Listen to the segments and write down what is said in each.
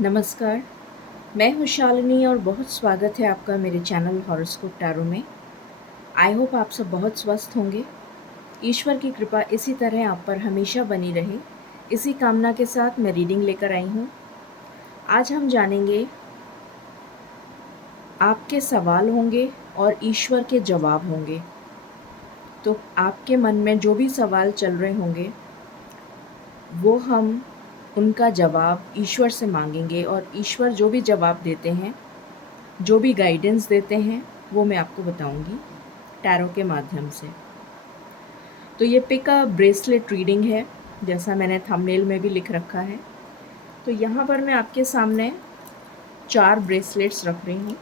नमस्कार, मैं हूँ शालिनी और बहुत स्वागत है आपका मेरे चैनल हॉरोस्कोप टैरो में। आई होप आप सब बहुत स्वस्थ होंगे। ईश्वर की कृपा इसी तरह आप पर हमेशा बनी रहे, इसी कामना के साथ मैं रीडिंग लेकर आई हूँ। आज हम जानेंगे आपके सवाल होंगे और ईश्वर के जवाब होंगे। तो आपके मन में जो भी सवाल चल रहे होंगे वो हम उनका जवाब ईश्वर से मांगेंगे और ईश्वर जो भी जवाब देते हैं, जो भी गाइडेंस देते हैं, वो मैं आपको बताऊंगी टैरो के माध्यम से। तो ये पिक अ ब्रेसलेट रीडिंग है, जैसा मैंने थंबनेल में भी लिख रखा है। तो यहाँ पर मैं आपके सामने 4 ब्रेसलेट्स रख रही हूँ।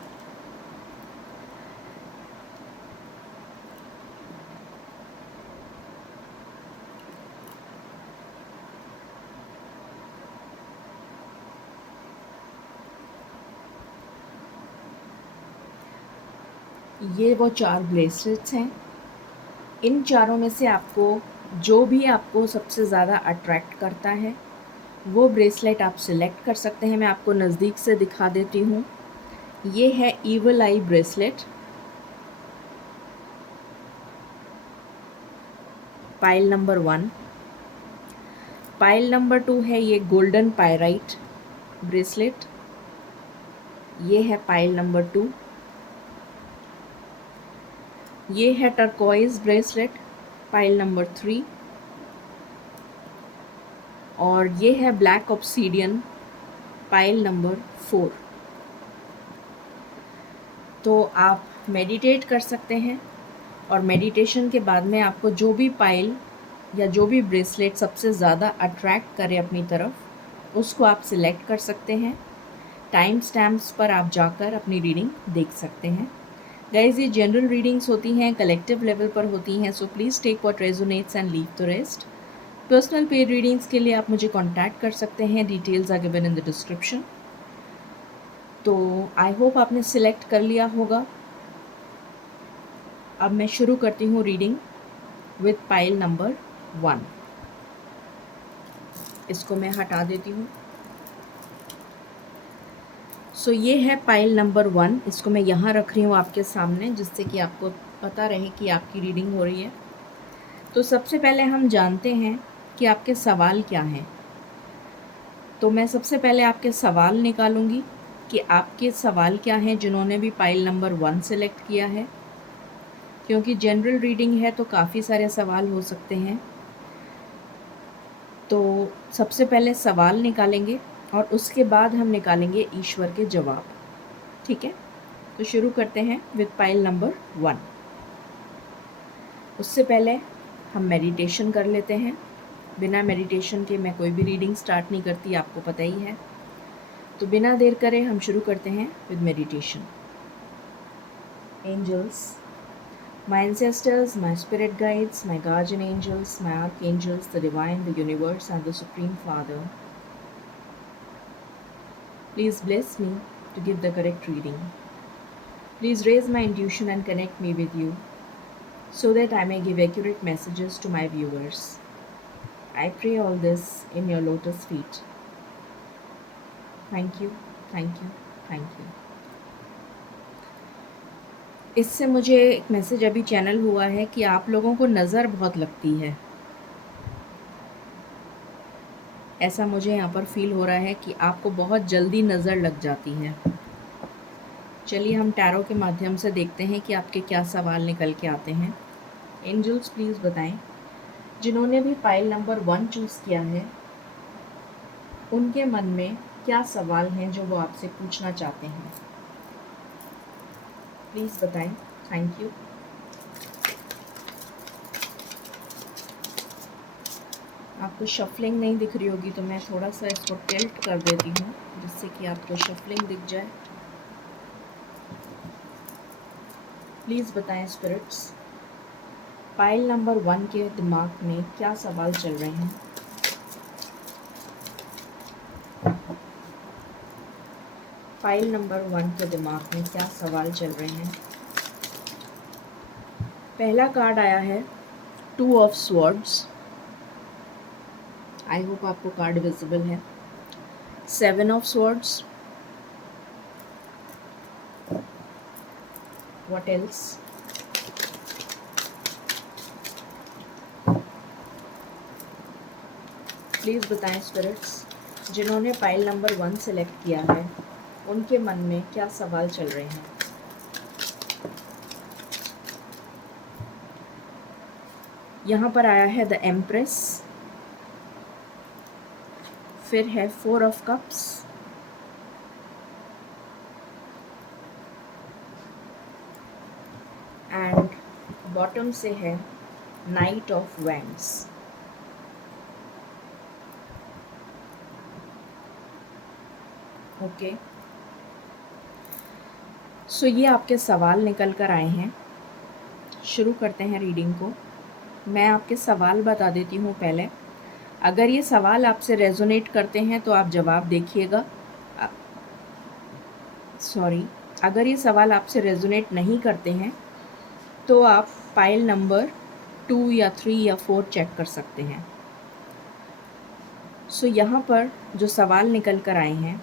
ये वो 4 ब्रेसलेट्स हैं। इन चारों में से आपको जो भी आपको सबसे ज़्यादा अट्रैक्ट करता है वो ब्रेसलेट आप सिलेक्ट कर सकते हैं। मैं आपको नज़दीक से दिखा देती हूँ। ये है ईवल आई bracelet, pile number 1। Pile number 2 है ये गोल्डन पायराइट ब्रेसलेट, ये है पाइल नंबर 2। ये है टर्कोइज ब्रेसलेट, पाइल नंबर 3। और ये है ब्लैक ऑब्सीडियन, पाइल नंबर 4। तो आप मेडिटेट कर सकते हैं और मेडिटेशन के बाद में आपको जो भी पाइल या जो भी ब्रेसलेट सबसे ज़्यादा अट्रैक्ट करे अपनी तरफ, उसको आप सिलेक्ट कर सकते हैं। टाइम स्टैम्प्स पर आप जाकर अपनी रीडिंग देख सकते हैं। गाइज, ये जनरल रीडिंग्स होती हैं, कलेक्टिव लेवल पर होती हैं, so please take what resonates and leave the rest. Personal paid readings के लिए आप मुझे कांटेक्ट कर सकते हैं, details are given in the description. तो आई होप आपने सिलेक्ट कर लिया होगा। अब मैं शुरू करती हूँ रीडिंग विथ पाइल नंबर 1। इसको मैं हटा देती हूँ। सो ये है पाइल नंबर 1। इसको मैं यहाँ रख रही हूँ आपके सामने, जिससे कि आपको पता रहे कि आपकी रीडिंग हो रही है। तो सबसे पहले हम जानते हैं कि आपके सवाल क्या हैं। तो मैं सबसे पहले आपके सवाल निकालूंगी कि आपके सवाल क्या हैं, जिन्होंने भी पाइल नंबर 1 सेलेक्ट किया है। क्योंकि जनरल रीडिंग है तो काफ़ी सारे सवाल हो सकते हैं। तो सबसे पहले सवाल निकालेंगे और उसके बाद हम निकालेंगे ईश्वर के जवाब। ठीक है, तो शुरू करते हैं विद पाइल नंबर 1। उससे पहले हम मेडिटेशन कर लेते हैं। बिना मेडिटेशन के मैं कोई भी रीडिंग स्टार्ट नहीं करती, आपको पता ही है। तो बिना देर करे हम शुरू करते हैं with meditation. Angels, my ancestors, my spirit guides, my guardian angels, my archangels, the divine, the universe, and the Supreme Father, please bless me to give the correct reading. Please raise my intuition and connect me with you so that I may give accurate messages to my viewers. I pray all this in your lotus feet. Thank you, thank you, thank you. इससे मुझे एक message अभी channel हुआ है कि आप लोगों को नज़र बहुत लगती है। ऐसा मुझे यहाँ पर फील हो रहा है कि आपको बहुत जल्दी नज़र लग जाती है। चलिए हम टैरो के माध्यम से देखते हैं कि आपके क्या सवाल निकल के आते हैं। एंजल्स प्लीज़ बताएं, जिन्होंने भी पाइल नंबर 1 चूज़ किया है, उनके मन में क्या सवाल हैं जो वो आपसे पूछना चाहते हैं। प्लीज़ बताएं। Thank you. आपको शफलिंग नहीं दिख रही होगी तो मैं थोड़ा सा इसको टिल्ट कर देती हूँ, जिससे कि आपको शफलिंग दिख जाए। प्लीज़ बताएं स्पिरिट्स, पाइल नंबर 1 के दिमाग में क्या सवाल चल रहे हैं। पाइल नंबर 1 के दिमाग में क्या सवाल चल रहे हैं। पहला कार्ड आया है 2 ऑफ स्वॉर्ड्स। आई होप आपको कार्ड विजिबल है। 7 of swords. What else? Please बताएं स्पिरिट्स, जिन्होंने पाइल नंबर 1 सेलेक्ट किया है उनके मन में क्या सवाल चल रहे हैं। यहाँ पर आया है द एम्प्रेस, फिर है 4 ऑफ कप्स, एंड बॉटम से है नाइट ऑफ वैंड्स। ओके, सो ये आपके सवाल निकल कर आए हैं। शुरू करते हैं रीडिंग को। मैं आपके सवाल बता देती हूँ पहले। अगर ये सवाल आपसे रेजोनेट करते हैं तो आप जवाब देखिएगा। अगर ये सवाल आपसे रेजोनेट नहीं करते हैं तो आप पाइल नंबर 2 या 3 या 4 चेक कर सकते हैं। सो यहाँ पर जो सवाल निकल कर आए हैं,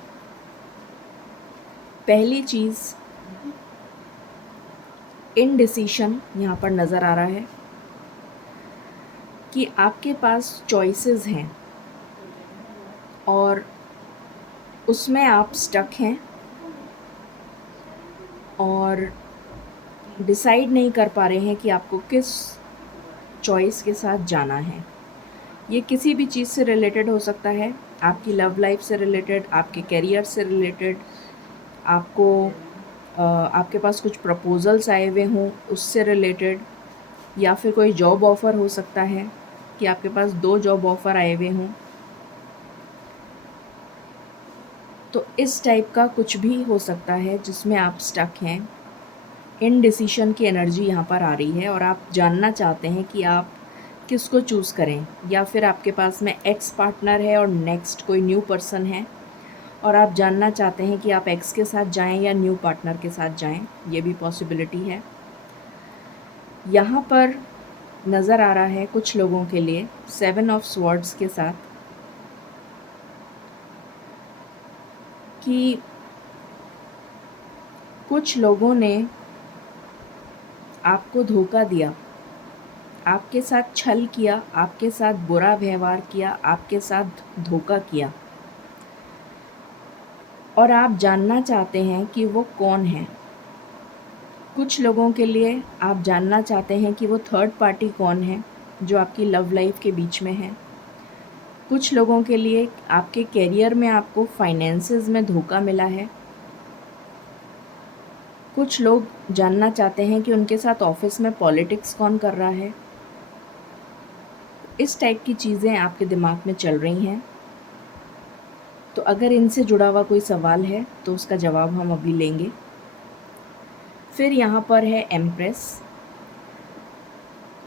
पहली चीज़ इनडिसीशन यहाँ पर नज़र आ रहा है कि आपके पास चॉइसेस हैं और उसमें आप स्टक हैं और डिसाइड नहीं कर पा रहे हैं कि आपको किस चॉइस के साथ जाना है। ये किसी भी चीज़ से रिलेटेड हो सकता है, आपकी लव लाइफ से रिलेटेड, आपके करियर से रिलेटेड, आपके पास कुछ प्रपोजल्स आए हुए हों उससे रिलेटेड, या फिर कोई जॉब ऑफ़र हो सकता है कि आपके पास 2 जॉब ऑफ़र आए हुए हों। तो इस टाइप का कुछ भी हो सकता है जिसमें आप स्टक हैं। इनडिसीशन की एनर्जी यहाँ पर आ रही है और आप जानना चाहते हैं कि आप किसको चूज़ करें, या फिर आपके पास में एक्स पार्टनर है और नेक्स्ट कोई न्यू पर्सन है और आप जानना चाहते हैं कि आप एक्स के साथ जाएं या न्यू पार्टनर के साथ जाएं। ये भी पॉसिबिलिटी है। यहाँ पर नज़र आ रहा है कुछ लोगों के लिए 7 ऑफ स्वॉर्ड्स के साथ कि कुछ लोगों ने आपको धोखा दिया, आपके साथ छल किया, आपके साथ बुरा व्यवहार किया, आपके साथ धोखा किया और आप जानना चाहते हैं कि वो कौन है। कुछ लोगों के लिए आप जानना चाहते हैं कि वो थर्ड पार्टी कौन है जो आपकी लव लाइफ के बीच में है। कुछ लोगों के लिए आपके करियर में आपको फाइनेंसेस में धोखा मिला है। कुछ लोग जानना चाहते हैं कि उनके साथ ऑफिस में पॉलिटिक्स कौन कर रहा है। इस टाइप की चीज़ें आपके दिमाग में चल रही हैं। तो अगर इनसे जुड़ा हुआ कोई सवाल है तो उसका जवाब हम अभी लेंगे। फिर यहाँ पर है एम्प्रेस।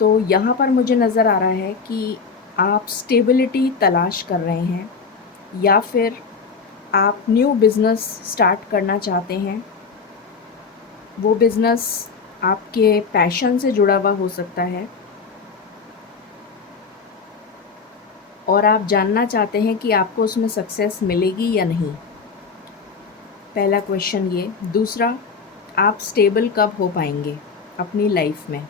तो यहाँ पर मुझे नज़र आ रहा है कि आप स्टेबिलिटी तलाश कर रहे हैं या फिर आप न्यू बिज़नेस स्टार्ट करना चाहते हैं। वो बिज़नेस आपके पैशन से जुड़ा हुआ हो सकता है और आप जानना चाहते हैं कि आपको उसमें सक्सेस मिलेगी या नहीं। पहला क्वेश्चन ये। दूसरा, आप स्टेबल कब हो पाएंगे अपनी लाइफ में।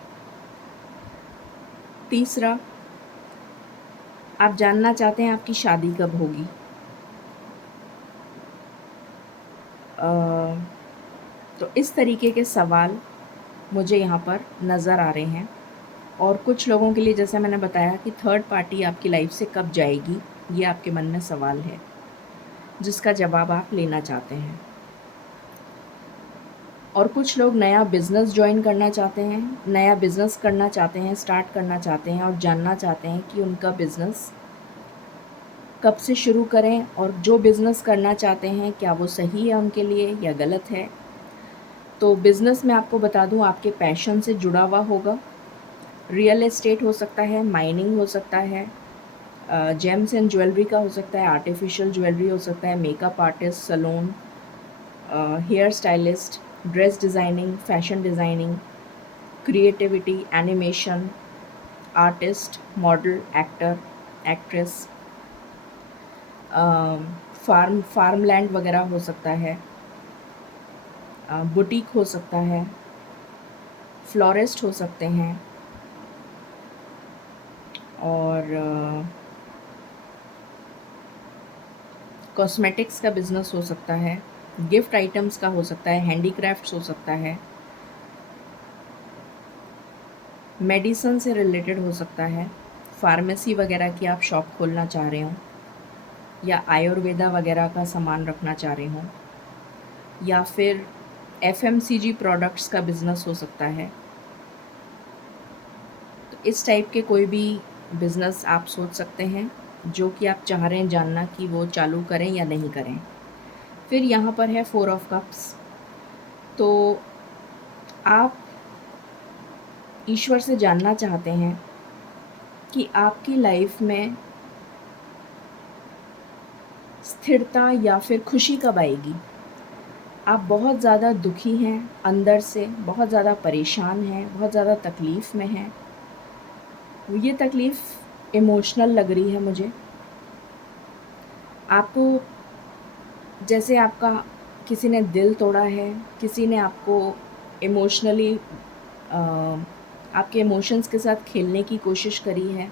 तीसरा, आप जानना चाहते हैं आपकी शादी कब होगी। तो इस तरीके के सवाल मुझे यहाँ पर नज़र आ रहे हैं। और कुछ लोगों के लिए जैसे मैंने बताया कि थर्ड पार्टी आपकी लाइफ से कब जाएगी, ये आपके मन में सवाल है जिसका जवाब आप लेना चाहते हैं। और कुछ लोग नया बिज़नेस ज्वाइन करना चाहते हैं, नया बिज़नेस करना चाहते हैं, स्टार्ट करना चाहते हैं और जानना चाहते हैं कि उनका बिज़नेस कब से शुरू करें और जो बिज़नेस करना चाहते हैं क्या वो सही है उनके लिए या गलत है। तो बिज़नेस में आपको बता दूं आपके पैशन से जुड़ा हुआ होगा। रियल एस्टेट हो सकता है, माइनिंग हो सकता है, जेम्स एंड ज्वेलरी का हो सकता है, आर्टिफिशियल ज्वेलरी हो सकता है, makeup artist, salon, hair stylist, dress designing, fashion designing, creativity, animation, artist, model, actor, actress, farmland वगैरह हो सकता है, बुटीक हो सकता है, फ्लोरिस्ट हो सकते हैं, और कॉस्मेटिक्स का बिज़नेस हो सकता है, गिफ्ट आइटम्स का हो सकता है, हैंडीक्राफ्ट्स हो सकता है, मेडिसिन से रिलेटेड हो सकता है, फार्मेसी वगैरह की आप शॉप खोलना चाह रहे हो, या आयुर्वेदा वगैरह का सामान रखना चाह रहे हो, या फिर एफएमसीजी प्रोडक्ट्स का बिज़नेस हो सकता है। तो इस टाइप के कोई भी बिज़नेस आप सोच सकते हैं जो कि आप चाह रहे हैं जानना कि वो चालू करें या नहीं करें। फिर यहाँ पर है 4 ऑफ कप्स। तो आप ईश्वर से जानना चाहते हैं कि आपकी लाइफ में स्थिरता या फिर खुशी कब आएगी। आप बहुत ज़्यादा दुखी हैं अंदर से, बहुत ज़्यादा परेशान हैं, बहुत ज़्यादा तकलीफ़ में हैं। ये तकलीफ़ इमोशनल लग रही है मुझे। आपको जैसे आपका किसी ने दिल तोड़ा है, किसी ने आपको इमोशनली आपके इमोशंस के साथ खेलने की कोशिश करी है।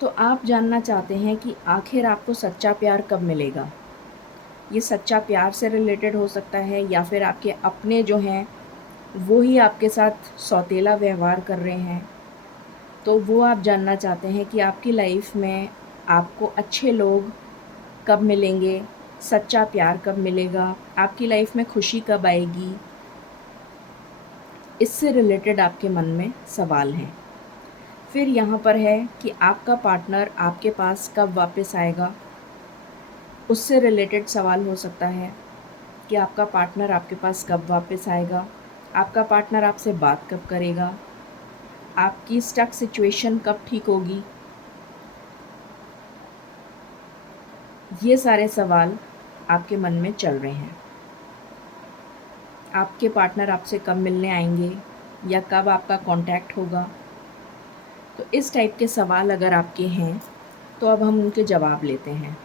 तो आप जानना चाहते हैं कि आखिर आपको सच्चा प्यार कब मिलेगा। ये सच्चा प्यार से रिलेटेड हो सकता है, या फिर आपके अपने जो हैं वो ही आपके साथ सौतेला व्यवहार कर रहे हैं। तो वो आप जानना चाहते हैं कि आपकी लाइफ में आपको अच्छे लोग कब मिलेंगे, सच्चा प्यार कब मिलेगा, आपकी लाइफ में खुशी कब आएगी। इससे रिलेटेड आपके मन में सवाल हैं। फिर यहाँ पर है कि आपका पार्टनर आपके पास कब वापस आएगा। उससे रिलेटेड सवाल हो सकता है कि आपका पार्टनर आपके पास कब वापस आएगा, आपका पार्टनर आपसे बात कब करेगा, आपकी स्टक सिचुएशन कब ठीक होगी। ये सारे सवाल आपके मन में चल रहे हैं। आपके पार्टनर आपसे कब मिलने आएंगे, या कब आपका कांटेक्ट होगा। तो इस टाइप के सवाल अगर आपके हैं तो अब हम उनके जवाब लेते हैं।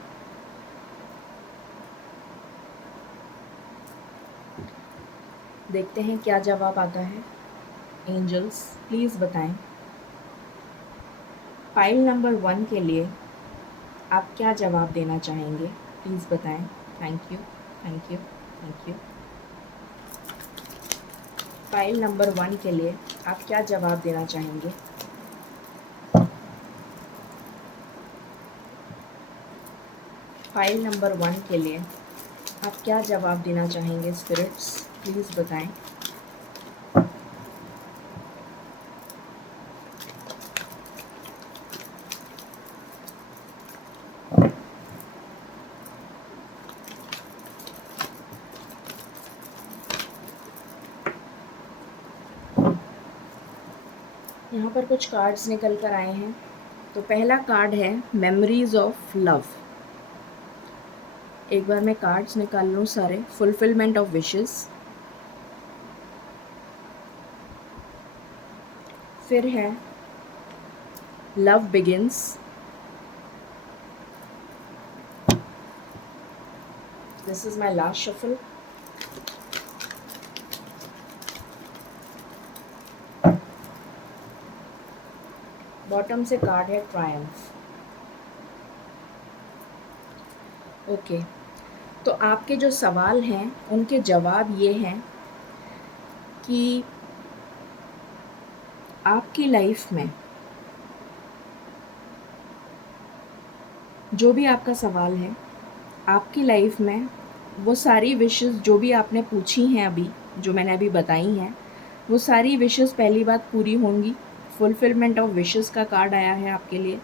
देखते हैं क्या जवाब आता है। एंजल्स प्लीज़ बताएं। फाइल नंबर 1 के लिए आप क्या जवाब देना चाहेंगे, प्लीज़ बताएं। Thank you, thank you, thank you. File number 1 के लिए आप क्या जवाब देना चाहेंगे। फाइल नंबर 1 के लिए आप क्या जवाब देना चाहेंगे स्पिरिट्स, प्लीज़ बताएं। यहाँ पर कुछ कार्ड्स निकल कर आए हैं। तो पहला कार्ड है मेमोरीज ऑफ लव। एक बार मैं कार्ड्स निकाल लूँ सारे। Fulfilment of wishes. फिर है love begins. This is my last shuffle. Bottom से कार्ड है ट्रायम्फ। ओके, तो आपके जो सवाल हैं उनके जवाब ये हैं कि आपकी लाइफ में जो भी आपका सवाल है, आपकी लाइफ में वो सारी विशेस जो भी आपने पूछी हैं अभी, जो मैंने अभी बताई हैं, वो सारी विशेस पहली बात पूरी होंगी। फुलफिलमेंट ऑफ विशेस का कार्ड आया है आपके लिए।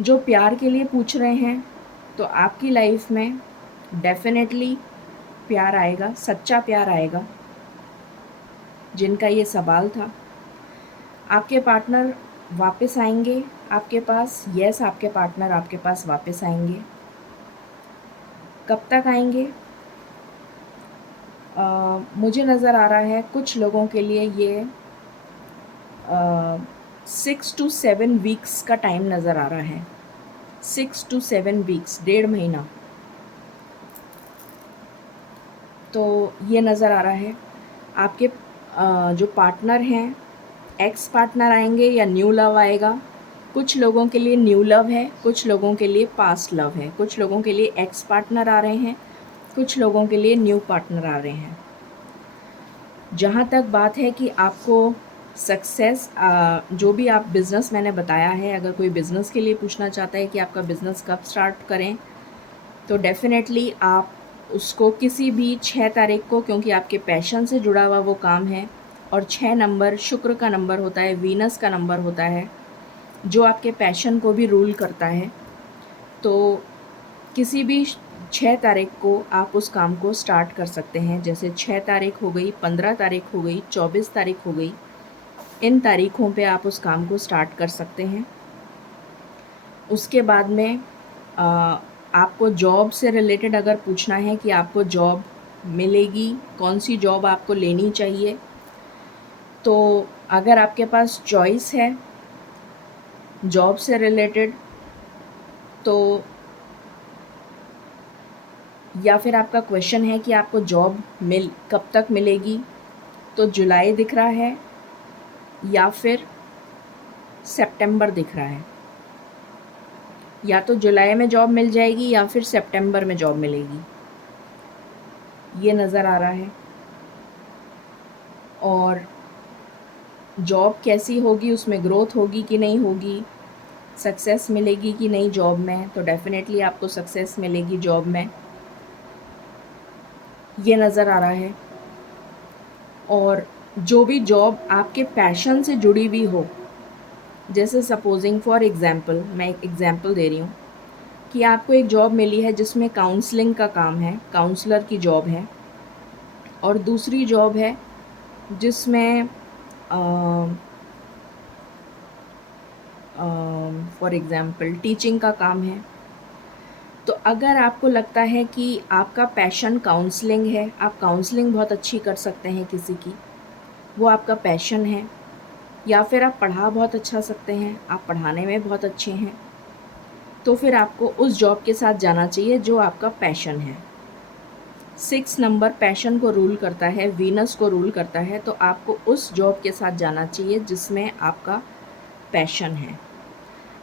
जो प्यार के लिए पूछ रहे हैं, तो आपकी लाइफ में डेफिनेटली प्यार आएगा, सच्चा प्यार आएगा। जिनका ये सवाल था, आपके पार्टनर वापस आएंगे आपके पास। यस, आपके पार्टनर आपके पास वापस आएंगे। कब तक आएंगे? मुझे नज़र आ रहा है कुछ लोगों के लिए ये 6 to 7 वीक्स का टाइम नज़र आ रहा है। 6 to 7 वीक्स, 1.5 महीना। तो ये नज़र आ रहा है आपके जो पार्टनर हैं, एक्स पार्टनर आएंगे या न्यू लव आएगा। कुछ लोगों के लिए न्यू लव है, कुछ लोगों के लिए पास्ट लव है, कुछ लोगों के लिए एक्स पार्टनर आ रहे हैं, कुछ लोगों के लिए न्यू पार्टनर आ रहे हैं। जहाँ तक बात है कि आपको सक्सेस, जो भी आप बिज़नेस मैंने बताया है, अगर कोई बिज़नेस के लिए पूछना चाहता है कि आपका बिज़नेस कब स्टार्ट करें, तो डेफ़िनेटली आप उसको किसी भी 6 तारीख को, क्योंकि आपके पैशन से जुड़ा हुआ वो काम है और 6 नंबर शुक्र का नंबर होता है, वीनस का नंबर होता है, जो आपके पैशन को भी रूल करता है। तो किसी भी 6 तारीख को आप उस काम को स्टार्ट कर सकते हैं। जैसे 6 तारीख हो गई, 15 तारीख हो गई, 24 तारीख हो गई, इन तारीखों पे आप उस काम को स्टार्ट कर सकते हैं। उसके बाद में आपको जॉब से रिलेटेड अगर पूछना है कि आपको जॉब मिलेगी, कौन सी जॉब आपको लेनी चाहिए, तो अगर आपके पास चॉइस है जॉब से रिलेटेड, तो या फिर आपका क्वेश्चन है कि आपको जॉब कब तक मिलेगी, तो जुलाई दिख रहा है या फिर सितंबर दिख रहा है। या तो जुलाई में जॉब मिल जाएगी या फिर सितंबर में जॉब मिलेगी, ये नज़र आ रहा है। और जॉब कैसी होगी, उसमें ग्रोथ होगी कि नहीं होगी, सक्सेस मिलेगी कि नहीं जॉब में, तो डेफ़िनेटली आपको सक्सेस मिलेगी जॉब में, ये नज़र आ रहा है। और जो भी जॉब आपके पैशन से जुड़ी हुई हो, जैसे सपोजिंग फॉर एग्ज़ाम्पल, मैं एक एग्ज़ाम्पल दे रही हूँ कि आपको एक जॉब मिली है जिसमें काउंसलिंग का काम है, काउंसलर की जॉब है, और दूसरी जॉब है जिसमें फॉर एग्ज़ाम्पल टीचिंग का काम है। तो अगर आपको लगता है कि आपका पैशन काउंसलिंग है, आप काउंसलिंग बहुत अच्छी कर सकते हैं किसी की, वो आपका पैशन है, या फिर आप पढ़ा बहुत अच्छा सकते हैं, आप पढ़ाने में बहुत अच्छे हैं, तो फिर आपको उस जॉब के साथ जाना चाहिए जो आपका पैशन है। 6 नंबर पैशन को रूल करता है, वीनस को रूल करता है, तो आपको उस जॉब के साथ जाना चाहिए जिसमें आपका पैशन है।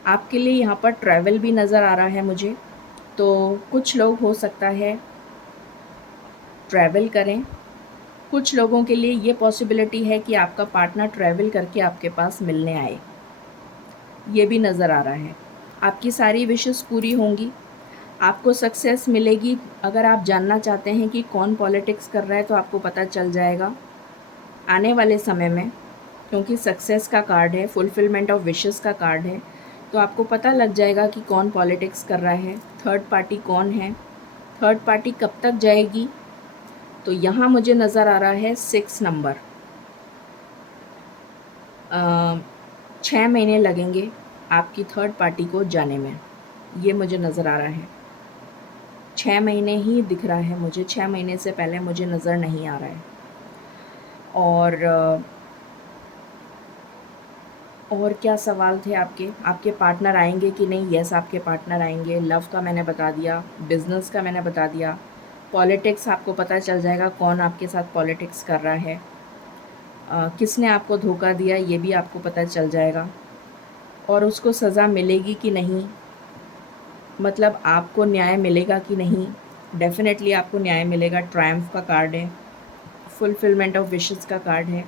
आपके लिए यहाँ पर ट्रैवल भी नज़र आ रहा है मुझे, तो कुछ लोग हो सकता है ट्रैवल करें, कुछ लोगों के लिए ये पॉसिबिलिटी है कि आपका पार्टनर ट्रैवल करके आपके पास मिलने आए, ये भी नज़र आ रहा है। आपकी सारी विशेस पूरी होंगी, आपको सक्सेस मिलेगी। अगर आप जानना चाहते हैं कि कौन पॉलिटिक्स कर रहा है, तो आपको पता चल जाएगा आने वाले समय में, क्योंकि सक्सेस का कार्ड है, फुलफिलमेंट ऑफ विशेस का कार्ड है, तो आपको पता लग जाएगा कि कौन पॉलिटिक्स कर रहा है, थर्ड पार्टी कौन है, थर्ड पार्टी कब तक जाएगी। तो यहाँ मुझे नज़र आ रहा है 6 नंबर, 6 महीने लगेंगे आपकी थर्ड पार्टी को जाने में, ये मुझे नज़र आ रहा है। 6 महीने ही दिख रहा है मुझे, 6 महीने से पहले मुझे नज़र नहीं आ रहा है। और क्या सवाल थे आपके? आपके पार्टनर आएंगे कि नहीं? यस, आपके पार्टनर आएंगे। लव का मैंने बता दिया, बिज़नेस का मैंने बता दिया, पॉलिटिक्स आपको पता चल जाएगा कौन आपके साथ पॉलिटिक्स कर रहा है, किसने आपको धोखा दिया ये भी आपको पता चल जाएगा, और उसको सज़ा मिलेगी कि नहीं, मतलब आपको न्याय मिलेगा कि नहीं। डेफ़िनेटली आपको न्याय मिलेगा, ट्रायम्फ का कार्ड है, फुलफिलमेंट ऑफ विशेस का कार्ड है।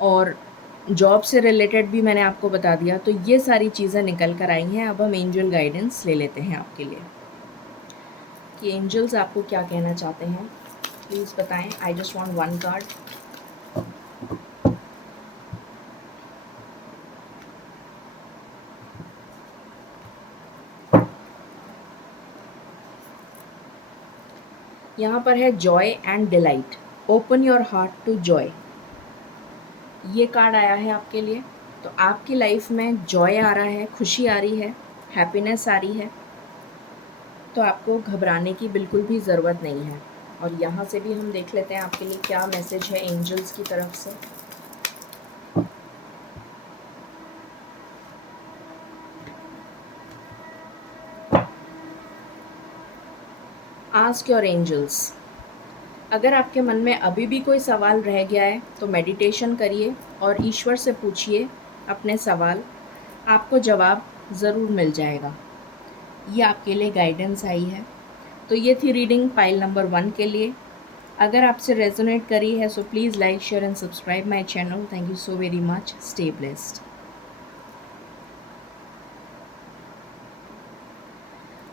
और जॉब से रिलेटेड भी मैंने आपको बता दिया। तो ये सारी चीज़ें निकल कर आई हैं। अब हम एंजल गाइडेंस ले लेते हैं आपके लिए कि एंजल्स आपको क्या कहना चाहते हैं, प्लीज़ बताएं। I just want one card. यहाँ पर है joy and delight, open your heart to joy, ये कार्ड आया है आपके लिए। तो आपकी लाइफ में जॉय आ रहा है, खुशी आ रही है, हैप्पीनेस आ रही है, तो आपको घबराने की बिल्कुल भी ज़रूरत नहीं है। और यहाँ से भी हम देख लेते हैं आपके लिए क्या मैसेज है एंजल्स की तरफ से। Ask your angels. अगर आपके मन में अभी भी कोई सवाल रह गया है तो मेडिटेशन करिए और ईश्वर से पूछिए अपने सवाल, आपको जवाब ज़रूर मिल जाएगा। ये आपके लिए गाइडेंस आई है। तो ये थी रीडिंग पाइल नंबर 1 के लिए। अगर आपसे रेजोनेट करी है so please like, share and subscribe my channel. Thank you so very much. Stay blessed.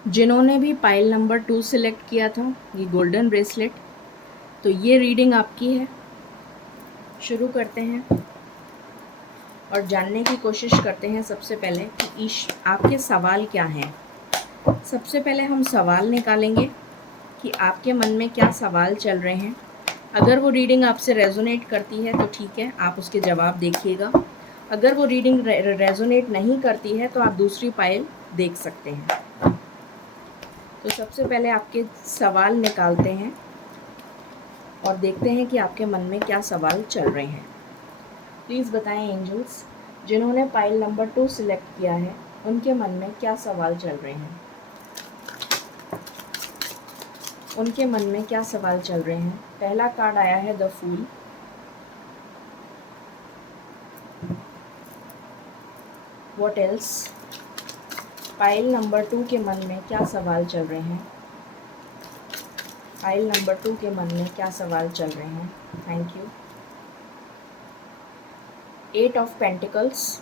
जिन्होंने भी पाइल नंबर 2 सिलेक्ट किया था, ये गोल्डन ब्रेसलेट, तो ये रीडिंग आपकी है। शुरू करते हैं और जानने की कोशिश करते हैं सबसे पहले कि आपके सवाल क्या हैं। सबसे पहले हम सवाल निकालेंगे कि आपके मन में क्या सवाल चल रहे हैं। अगर वो रीडिंग आपसे रेजोनेट करती है तो ठीक है, आप उसके जवाब देखिएगा। अगर वो रीडिंग रेजोनेट नहीं करती है तो आप दूसरी पाइल देख सकते हैं। तो सबसे पहले आपके सवाल निकालते हैं और देखते हैं कि आपके मन में क्या सवाल चल रहे हैं। प्लीज़ बताएं एंजल्स, जिन्होंने पाइल नंबर 2 सिलेक्ट किया है उनके मन में क्या सवाल चल रहे हैं। उनके मन में क्या सवाल चल रहे हैं। पहला कार्ड आया है the fool. What else. Pile number 2 के मन में क्या सवाल चल रहे हैं। पाइल नंबर 2 के मन में क्या सवाल चल रहे हैं। Thank you. 8 of pentacles.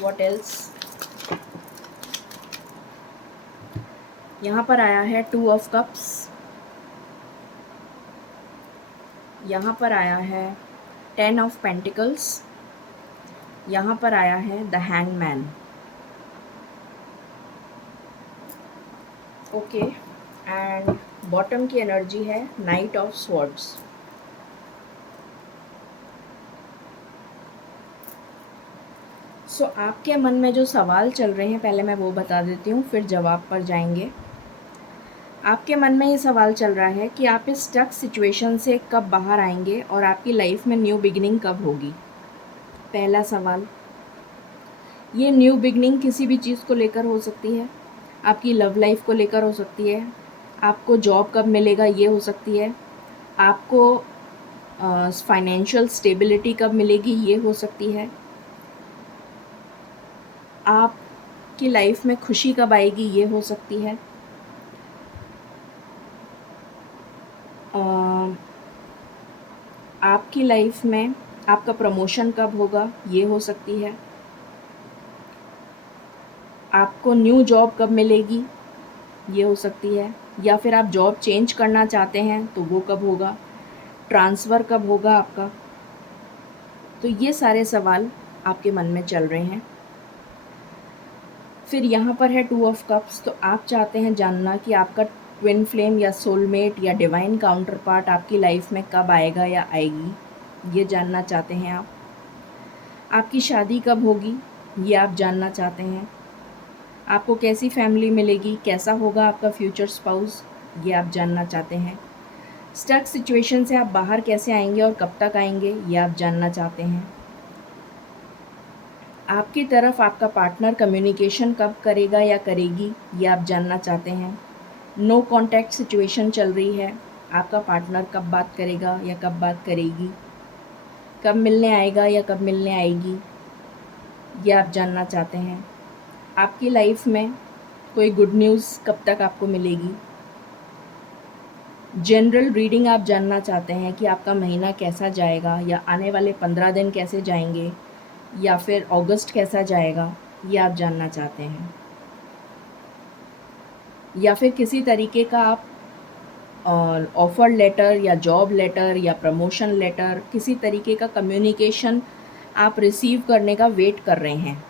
What else. यहाँ पर आया है 2 ऑफ कप्स। यहाँ पर आया है 10 ऑफ पेंटिकल्स। यहाँ पर आया है the hangman. Okay, and bottom की एनर्जी है नाइट ऑफ स्वॉर्ड्स। सो आपके मन में जो सवाल चल रहे हैं पहले मैं वो बता देती हूँ, फिर जवाब पर जाएंगे। आपके मन में ये सवाल चल रहा है कि आप इस स्टक सिचुएशन से कब बाहर आएंगे और आपकी लाइफ में न्यू बिगिनिंग कब होगी। पहला सवाल। ये न्यू बिगिनिंग किसी भी चीज़ को लेकर हो सकती है। आपकी लव लाइफ को लेकर हो सकती है। आपको जॉब कब मिलेगा ये हो सकती है। आपको फाइनेंशियल स्टेबिलिटी कब मिलेगी ये हो सकती है। आपकी लाइफ में खुशी कब आएगी ये हो सकती है। आपकी लाइफ में आपका प्रमोशन कब होगा ये हो सकती है। आपको न्यू जॉब कब मिलेगी ये हो सकती है, या फिर आप जॉब चेंज करना चाहते हैं तो वो कब होगा। ट्रांसफ़र कब होगा आपका। तो ये सारे सवाल आपके मन में चल रहे हैं। फिर यहाँ पर है 2 ऑफ कप्स। तो आप चाहते हैं जानना कि आपका ट्विन फ्लेम या सोलमेट या डिवाइन काउंटर पार्ट आपकी लाइफ में कब आएगा या आएगी, ये जानना चाहते हैं आप। आपकी शादी कब होगी ये आप जानना चाहते हैं। आपको कैसी फैमिली मिलेगी, कैसा होगा आपका फ्यूचर स्पाउस, ये आप जानना चाहते हैं। स्टक सिचुएशन से आप बाहर कैसे आएंगे और कब तक आएंगे ये आप जानना चाहते हैं। आपकी तरफ आपका पार्टनर कम्युनिकेशन कब करेगा या करेगी ये आप जानना चाहते हैं। नो कॉन्टैक्ट सिचुएशन चल रही है, आपका पार्टनर कब बात करेगा या कब बात करेगी, कब मिलने आएगा या कब मिलने आएगी ये आप जानना चाहते हैं। आपकी लाइफ में कोई गुड न्यूज़ कब तक आपको मिलेगी। जनरल रीडिंग आप जानना चाहते हैं कि आपका महीना कैसा जाएगा या आने वाले 15 दिन कैसे जाएंगे या फिर अगस्त कैसा जाएगा ये आप जानना चाहते हैं। या फिर किसी तरीके का आप ऑफ़र लेटर या जॉब लेटर या प्रमोशन लेटर, किसी तरीके का कम्युनिकेशन आप रिसीव करने का वेट कर रहे हैं,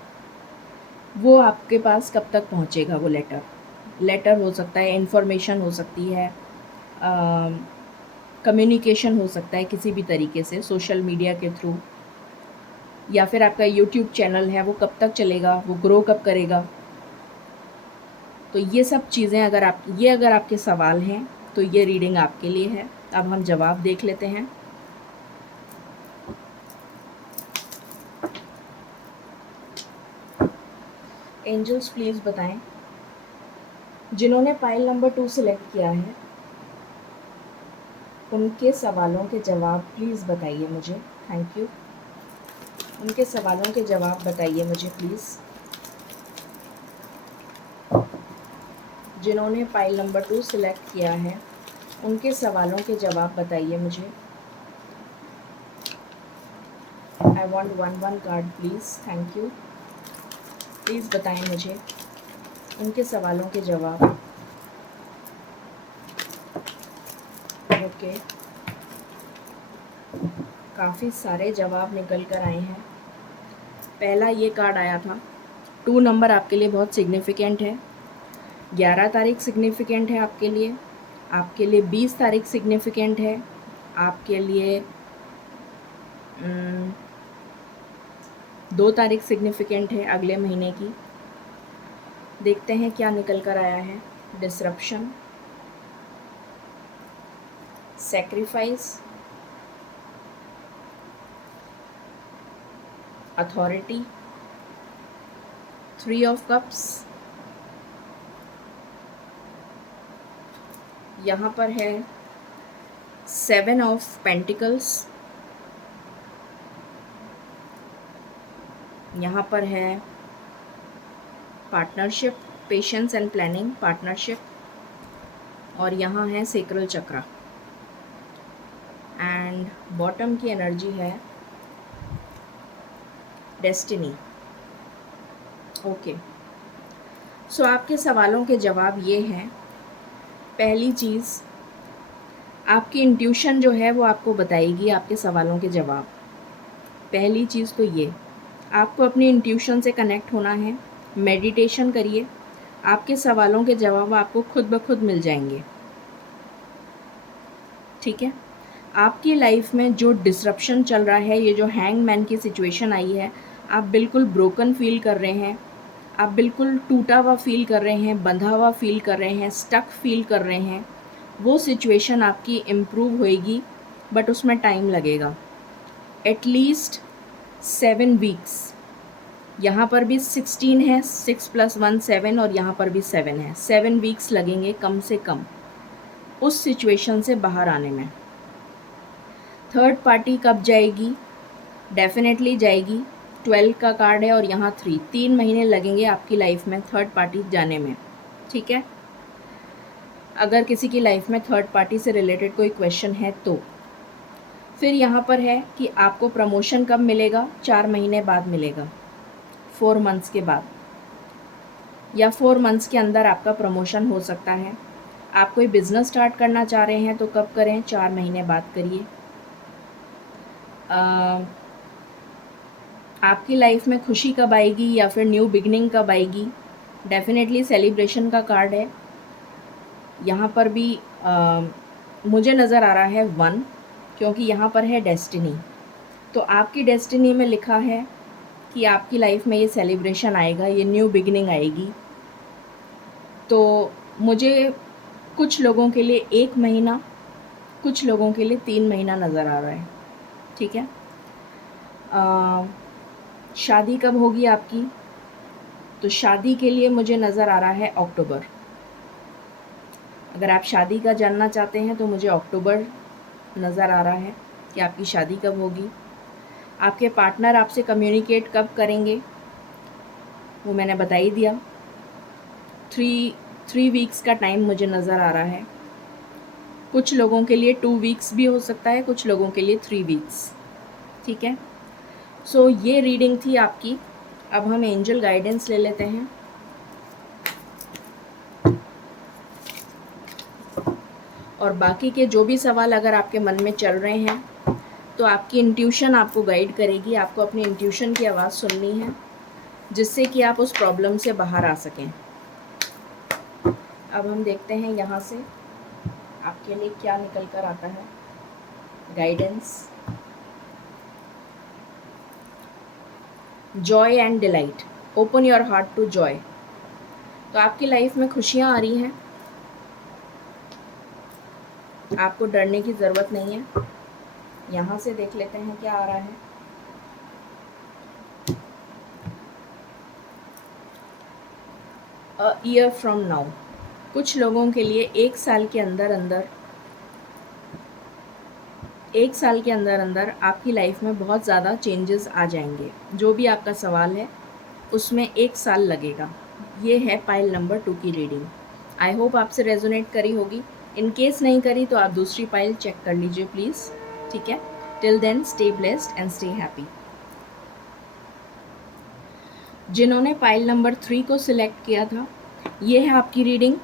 वो आपके पास कब तक पहुंचेगा। वो लेटर हो सकता है, इन्फॉर्मेशन हो सकती है, कम्युनिकेशन हो सकता है किसी भी तरीके से, सोशल मीडिया के थ्रू, या फिर आपका यूट्यूब चैनल है वो कब तक चलेगा, वो ग्रो कब करेगा। तो ये सब चीज़ें अगर आपके सवाल हैं तो ये रीडिंग आपके लिए है। अब हम जवाब देख लेते हैं। एंजल्स प्लीज़ बताएं जिन्होंने पाइल नंबर 2 सिलेक्ट किया है उनके सवालों के जवाब प्लीज़ बताइए मुझे। Thank you. उनके सवालों के जवाब बताइए मुझे प्लीज़। जिन्होंने पाइल नंबर 2 सिलेक्ट किया है उनके सवालों के जवाब बताइए मुझे। I want one card please. Thank you. Please बताएं मुझे उनके सवालों के जवाब। ओके, काफ़ी सारे जवाब निकल कर आए हैं। पहला ये कार्ड आया था। 2 नंबर आपके लिए बहुत सिग्निफिकेंट है। 11 तारीख सिग्निफिकेंट है आपके लिए। आपके लिए 20 तारीख सिग्निफिकेंट है। आपके लिए 2 तारीख सिग्निफिकेंट है अगले महीने की। देखते हैं क्या निकल कर आया है। Disruption, sacrifice, authority, 3 of cups, यहाँ पर है 7 ऑफ पेंटिकल्स, यहाँ पर है partnership, patience and planning, partnership, और यहाँ है सेक्रल चक्रा। एंड बॉटम की एनर्जी है डेस्टिनी। ओके, सो आपके सवालों के जवाब ये हैं। पहली चीज़, आपकी इंट्यूशन जो है वो आपको बताएगी आपके सवालों के जवाब। पहली चीज़ तो ये, आपको अपनी इंट्यूशन से कनेक्ट होना है। मेडिटेशन करिए, आपके सवालों के जवाब आपको खुद ब खुद मिल जाएंगे। ठीक है। आपकी लाइफ में जो डिसरप्शन चल रहा है, ये जो हैंगमैन की सिचुएशन आई है, आप बिल्कुल ब्रोकन फील कर रहे हैं, आप बिल्कुल टूटा हुआ फील कर रहे हैं, बंधा हुआ फील कर रहे हैं, स्टक फील कर रहे हैं। वो सिचुएशन आपकी इम्प्रूव होएगी, बट उसमें टाइम लगेगा। At least 7 weeks. यहाँ पर भी 16 है, 6 + 1 7, और यहाँ पर भी 7 है। 7 वीक्स लगेंगे कम से कम उस सिचुएशन से बाहर आने में। थर्ड पार्टी कब जाएगी? डेफिनेटली जाएगी। 12 का कार्ड है और यहाँ 3 महीने लगेंगे आपकी लाइफ में थर्ड पार्टी जाने में। ठीक है। अगर किसी की लाइफ में थर्ड पार्टी से रिलेटेड कोई क्वेश्चन है तो। फिर यहाँ पर है कि आपको प्रमोशन कब मिलेगा? 4 महीने बाद मिलेगा, 4 मंथ्स के बाद, या 4 मंथ्स के अंदर आपका प्रमोशन हो सकता है। आप कोई बिज़नेस स्टार्ट करना चाह रहे हैं तो कब करें? 4 महीने बाद करिए। आपकी लाइफ में खुशी कब आएगी या फिर न्यू बिगनिंग कब आएगी? डेफिनेटली सेलिब्रेशन का कार्ड है। यहाँ पर भी मुझे नज़र आ रहा है 1, क्योंकि यहाँ पर है डेस्टिनी। तो आपकी डेस्टिनी में लिखा है कि आपकी लाइफ में ये सेलिब्रेशन आएगा, ये न्यू बिगनिंग आएगी। तो मुझे कुछ लोगों के लिए 1 महीना, कुछ लोगों के लिए 3 महीना नज़र आ रहा है। ठीक है। शादी कब होगी आपकी? तो शादी के लिए मुझे नज़र आ रहा है अक्टूबर। अगर आप शादी का जानना चाहते हैं तो मुझे अक्टूबर नज़र आ रहा है कि आपकी शादी कब होगी। आपके पार्टनर आपसे कम्युनिकेट कब करेंगे वो मैंने बता ही दिया। 3 वीक्स का टाइम मुझे नज़र आ रहा है। कुछ लोगों के लिए 2 वीक्स भी हो सकता है, कुछ लोगों के लिए 3 वीक्स। ठीक है। सो ये रीडिंग थी आपकी। अब हम एंजल गाइडेंस ले लेते हैं। और बाकी के जो भी सवाल अगर आपके मन में चल रहे हैं तो आपकी इंट्यूशन आपको गाइड करेगी। आपको अपनी इंट्यूशन की आवाज़ सुननी है जिससे कि आप उस प्रॉब्लम से बाहर आ सकें। अब हम देखते हैं यहाँ से आपके लिए क्या निकल कर आता है। Guidance, joy and delight, open your heart to joy. तो आपकी लाइफ में खुशियाँ आ रही हैं, आपको डरने की ज़रूरत नहीं है। यहाँ से देख लेते हैं क्या आ रहा है। अ ईयर फ्रॉम नाउ, कुछ लोगों के लिए एक साल के अंदर अंदर आपकी लाइफ में बहुत ज़्यादा चेंजेस आ जाएंगे। जो भी आपका सवाल है उसमें 1 साल लगेगा। ये है पाइल नंबर 2 की रीडिंग। आई होप आपसे रेजोनेट करी होगी। इन केस नहीं करी तो आप दूसरी पाइल चेक कर लीजिए प्लीज़, ठीक है। Till then stay blessed and stay happy. जिन्होंने पाइल नंबर 3 को सिलेक्ट किया था, ये है आपकी रीडिंग।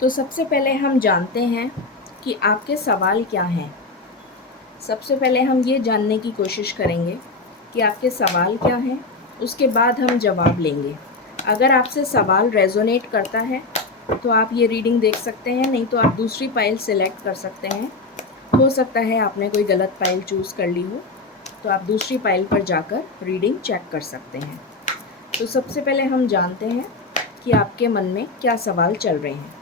तो सबसे पहले हम जानते हैं कि आपके सवाल क्या हैं। सबसे पहले हम ये जानने की कोशिश करेंगे कि आपके सवाल क्या हैं, उसके बाद हम जवाब लेंगे। अगर आपसे सवाल रेजोनेट करता है तो आप ये रीडिंग देख सकते हैं, नहीं तो आप दूसरी पाइल सिलेक्ट कर सकते हैं। हो सकता है आपने कोई गलत पाइल चूज़ कर ली हो, तो आप दूसरी पाइल पर जाकर रीडिंग चेक कर सकते हैं। तो सबसे पहले हम जानते हैं कि आपके मन में क्या सवाल चल रहे हैं।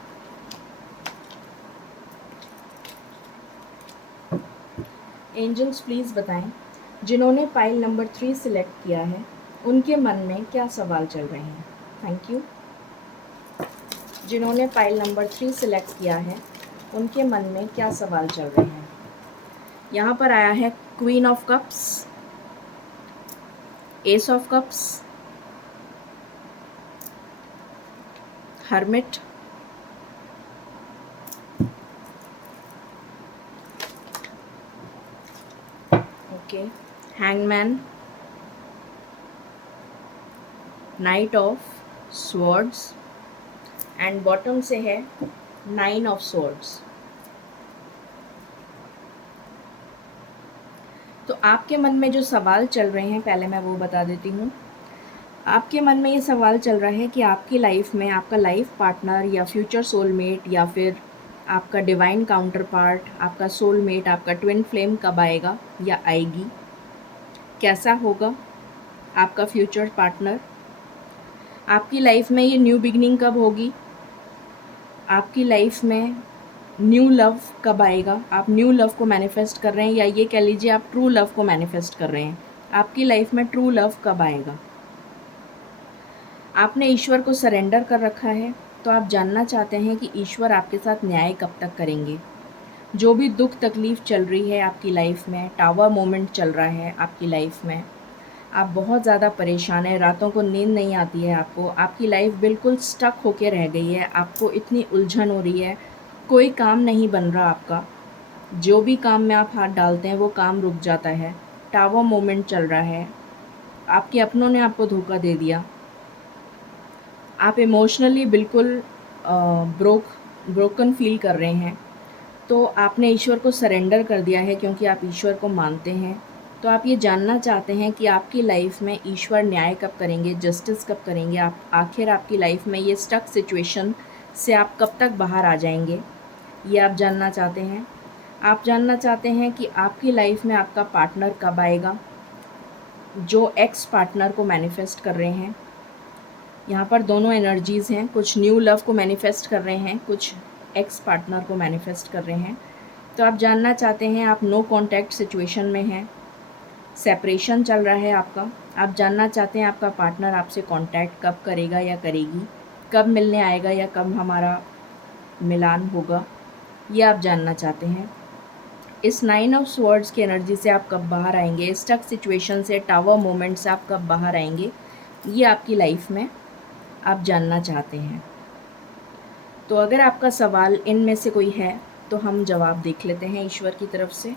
एंजल्स प्लीज़ बताएं, जिन्होंने पाइल नंबर 3 सिलेक्ट किया है उनके मन में क्या सवाल चल रहे हैं। Thank you. जिन्होंने पाइल नंबर 3 सिलेक्ट किया है उनके मन में क्या सवाल चल रहे हैं। यहाँ पर आया है queen of cups, S of cups, hermit, okay, hangman, night of swords and bottom से है 9 ऑफ स्वॉर्ड्स। तो आपके मन में जो सवाल चल रहे हैं पहले मैं वो बता देती हूँ। आपके मन में ये सवाल चल रहा है कि आपकी लाइफ में आपका लाइफ पार्टनर या फ्यूचर सोलमेट या फिर आपका डिवाइन काउंटर पार्ट, आपका सोलमेट, आपका ट्विन फ्लेम कब आएगा या आएगी, कैसा होगा आपका फ्यूचर पार्टनर, आपकी लाइफ में ये न्यू बिगनिंग कब होगी, आपकी लाइफ में न्यू लव कब आएगा, आप न्यू लव को मैनिफेस्ट कर रहे हैं या ये कह लीजिए आप ट्रू लव को मैनिफेस्ट कर रहे हैं। आपकी लाइफ में ट्रू लव कब आएगा। आपने ईश्वर को सरेंडर कर रखा है, तो आप जानना चाहते हैं कि ईश्वर आपके साथ न्याय कब तक करेंगे। जो भी दुख तकलीफ़ चल रही है आपकी लाइफ में, टावर मोमेंट चल रहा है आपकी लाइफ में, आप बहुत ज़्यादा परेशान हैं, रातों को नींद नहीं आती है आपको, आपकी लाइफ बिल्कुल स्टक होके रह गई है, आपको इतनी उलझन हो रही है, कोई काम नहीं बन रहा आपका, जो भी काम में आप हाथ डालते हैं वो काम रुक जाता है, टावर मोमेंट चल रहा है, आपके अपनों ने आपको धोखा दे दिया, आप इमोशनली बिल्कुल ब्रोकन फील कर रहे हैं, तो आपने ईश्वर को सरेंडर कर दिया है क्योंकि आप ईश्वर को मानते हैं। तो आप ये जानना चाहते हैं कि आपकी लाइफ में ईश्वर न्याय कब करेंगे, जस्टिस कब करेंगे, आप आखिर आपकी लाइफ में ये स्टक सिचुएशन से आप कब तक बाहर आ जाएंगे, ये आप जानना चाहते हैं। आप जानना चाहते हैं कि आपकी लाइफ में आपका पार्टनर कब आएगा, जो एक्स पार्टनर को मैनिफेस्ट कर रहे हैं। यहाँ पर दोनों एनर्जीज़ हैं, कुछ न्यू लव को मैनिफेस्ट कर रहे हैं, कुछ एक्स पार्टनर को मैनिफेस्ट कर रहे हैं। तो आप जानना चाहते हैं आप नो कॉन्टैक्ट सिचुएशन में हैं, सेपरेशन चल रहा है आपका। आप जानना चाहते हैं आपका पार्टनर आपसे कांटेक्ट कब करेगा या करेगी, कब मिलने आएगा या कब हमारा मिलान होगा, ये आप जानना चाहते हैं। इस 9 ऑफ स्वॉर्ड्स की एनर्जी से आप कब बाहर आएंगे, स्टक सिचुएशन से, टावर मोमेंट से आप कब बाहर आएंगे, ये आपकी लाइफ में आप जानना चाहते हैं। तो अगर आपका सवाल इनमें से कोई है तो हम जवाब देख लेते हैं ईश्वर की तरफ से,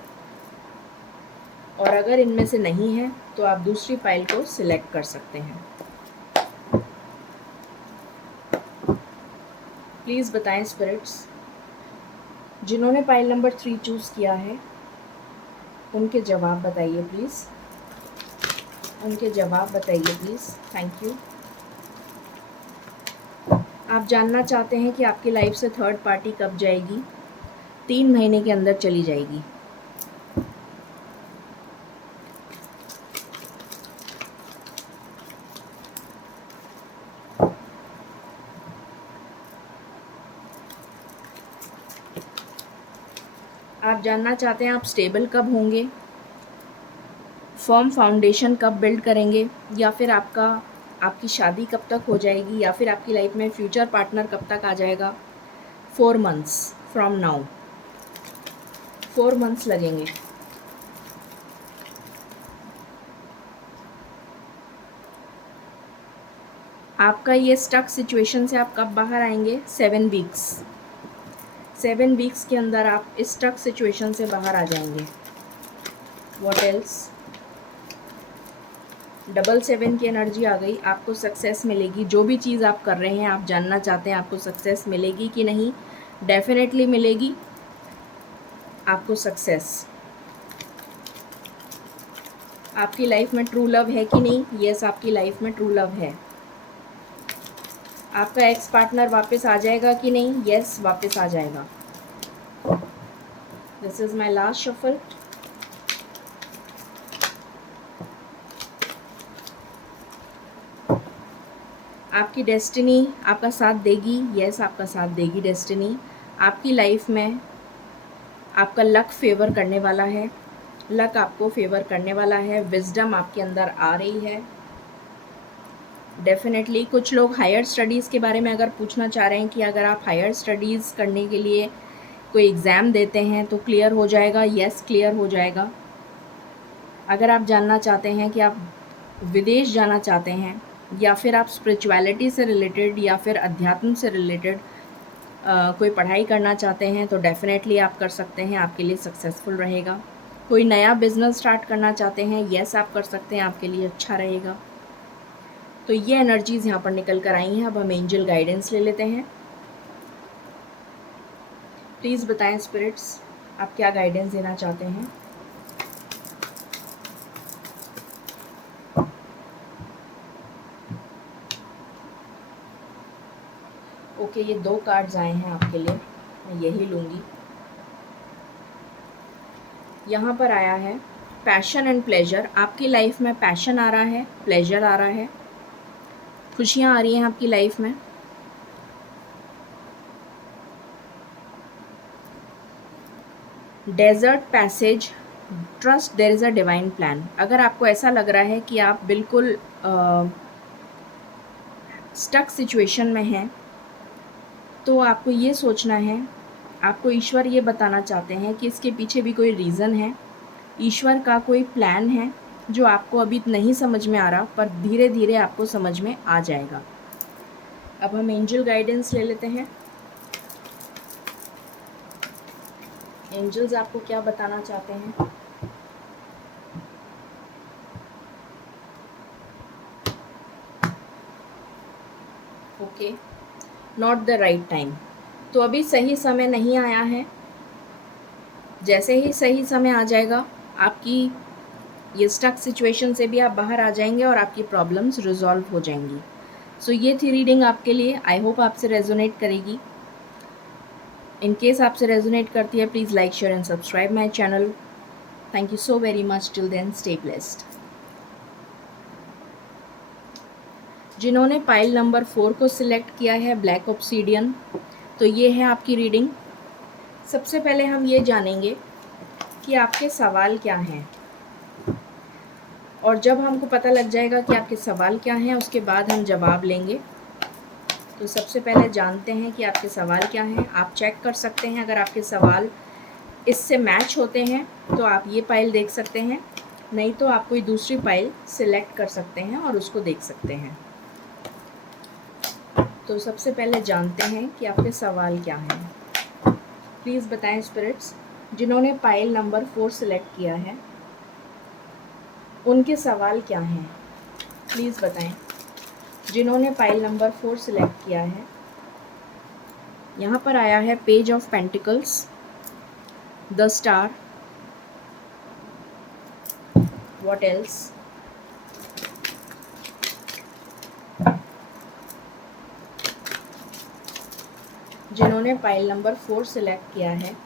और अगर इनमें से नहीं है तो आप दूसरी फाइल को सिलेक्ट कर सकते हैं। प्लीज़ बताएं स्पिरिट्स, जिन्होंने फाइल नंबर 3 चूज़ किया है उनके जवाब बताइए प्लीज़, उनके जवाब बताइए प्लीज़। Thank you. आप जानना चाहते हैं कि आपकी लाइफ से थर्ड पार्टी कब जाएगी। 3 महीने के अंदर चली जाएगी। आप जानना चाहते हैं आप स्टेबल कब होंगे, फर्म फाउंडेशन कब बिल्ड करेंगे, या फिर आपका आपकी शादी कब तक हो जाएगी या फिर आपकी लाइफ में फ्यूचर पार्टनर कब तक आ जाएगा? 4 मंथ्स फ्रॉम नाउ, 4 मंथ्स लगेंगे। आपका ये स्टक सिचुएशन से आप कब बाहर आएंगे? 7 वीक्स। 7 वीक्स के अंदर आप इस स्टक सिचुएशन से बाहर आ जाएंगे। What else? डबल 7 की एनर्जी आ गई। आपको सक्सेस मिलेगी। जो भी चीज़ आप कर रहे हैं, आप जानना चाहते हैं आपको सक्सेस मिलेगी कि नहीं? डेफिनेटली मिलेगी आपको सक्सेस। आपकी लाइफ में ट्रू लव है कि नहीं? यस, आपकी लाइफ में ट्रू लव है। आपका एक्स पार्टनर वापस आ जाएगा कि नहीं? यस, वापस आ जाएगा। This is my last shuffle. आपकी डेस्टिनी आपका साथ देगी। यस, आपका साथ देगी डेस्टिनी। आपकी लाइफ में आपका लक फेवर करने वाला है। लक आपको फेवर करने वाला है। विजडम आपके अंदर आ रही है डेफिनेटली। कुछ लोग हायर स्टडीज़ के बारे में अगर पूछना चाह रहे हैं कि अगर आप हायर स्टडीज़ करने के लिए कोई एग्ज़ाम देते हैं तो क्लियर हो जाएगा। यस, क्लियर हो जाएगा। अगर आप जानना चाहते हैं कि आप विदेश जाना चाहते हैं या फिर आप स्पिरिचुअलिटी से रिलेटेड या फिर अध्यात्म से रिलेटेड कोई पढ़ाई करना चाहते हैं तो डेफ़िनेटली आप कर सकते हैं। आपके लिए सक्सेसफुल रहेगा। कोई नया बिज़नेस स्टार्ट करना चाहते हैं, यस आप कर सकते हैं, आपके लिए अच्छा रहेगा। तो ये एनर्जीज़ यहाँ पर निकल कर आई हैं। अब हम एंजल गाइडेंस ले लेते हैं। प्लीज़ बताएं स्पिरिट्स, आप क्या गाइडेंस देना चाहते हैं? ओके, ये 2 कार्ड्स आए हैं आपके लिए, मैं यही लूँगी। यहाँ पर आया है पैशन एंड प्लेजर। आपकी लाइफ में पैशन आ रहा है, प्लेजर आ रहा है, खुशियाँ आ रही हैं आपकी लाइफ में। Desert passage, trust there is a divine plan. अगर आपको ऐसा लग रहा है कि आप बिल्कुल स्टक सिचुएशन में हैं तो आपको ये सोचना है, आपको ईश्वर ये बताना चाहते हैं कि इसके पीछे भी कोई रीज़न है। ईश्वर का कोई प्लान है जो आपको अभी नहीं समझ में आ रहा, पर धीरे धीरे आपको समझ में आ जाएगा। अब हम एंजल गाइडेंस ले लेते हैं। एंजल्स आपको क्या बताना चाहते हैं? Okay, not the right time. तो अभी सही समय नहीं आया है। जैसे ही सही समय आ जाएगा आपकी ये स्टक सिचुएशन से भी आप बाहर आ जाएंगे और आपकी प्रॉब्लम्स रिजॉल्व हो जाएंगी। सो ये थी रीडिंग आपके लिए। आई होप आपसे रेजोनेट करेगी। इन केस आपसे रेजोनेट करती है, please like share and subscribe my channel. Thank you so very much. Till then stay blessed. जिन्होंने पाइल नंबर 4 को सिलेक्ट किया है, ब्लैक ऑब्सीडियन, तो ये है आपकी रीडिंग। सबसे पहले हम ये जानेंगे कि आपके सवाल क्या हैं, और जब हमको पता लग जाएगा कि आपके सवाल क्या हैं उसके बाद हम जवाब लेंगे। तो सबसे पहले जानते हैं कि आपके सवाल क्या हैं। आप चेक कर सकते हैं, अगर आपके सवाल इससे मैच होते हैं तो आप ये पाइल देख सकते हैं, नहीं तो आप कोई दूसरी पाइल सिलेक्ट कर सकते हैं और उसको देख सकते हैं। तो सबसे पहले जानते हैं कि आपके सवाल क्या हैं। प्लीज़ बताएं स्पिरिट्स, जिन्होंने पाइल नंबर 4 सिलेक्ट किया है उनके सवाल क्या हैं। प्लीज़ बताएं, जिन्होंने पाइल नंबर 4 सिलेक्ट किया है। यहाँ पर आया है page of pentacles, the star, what else, जिन्होंने पाइल नंबर 4 सिलेक्ट किया है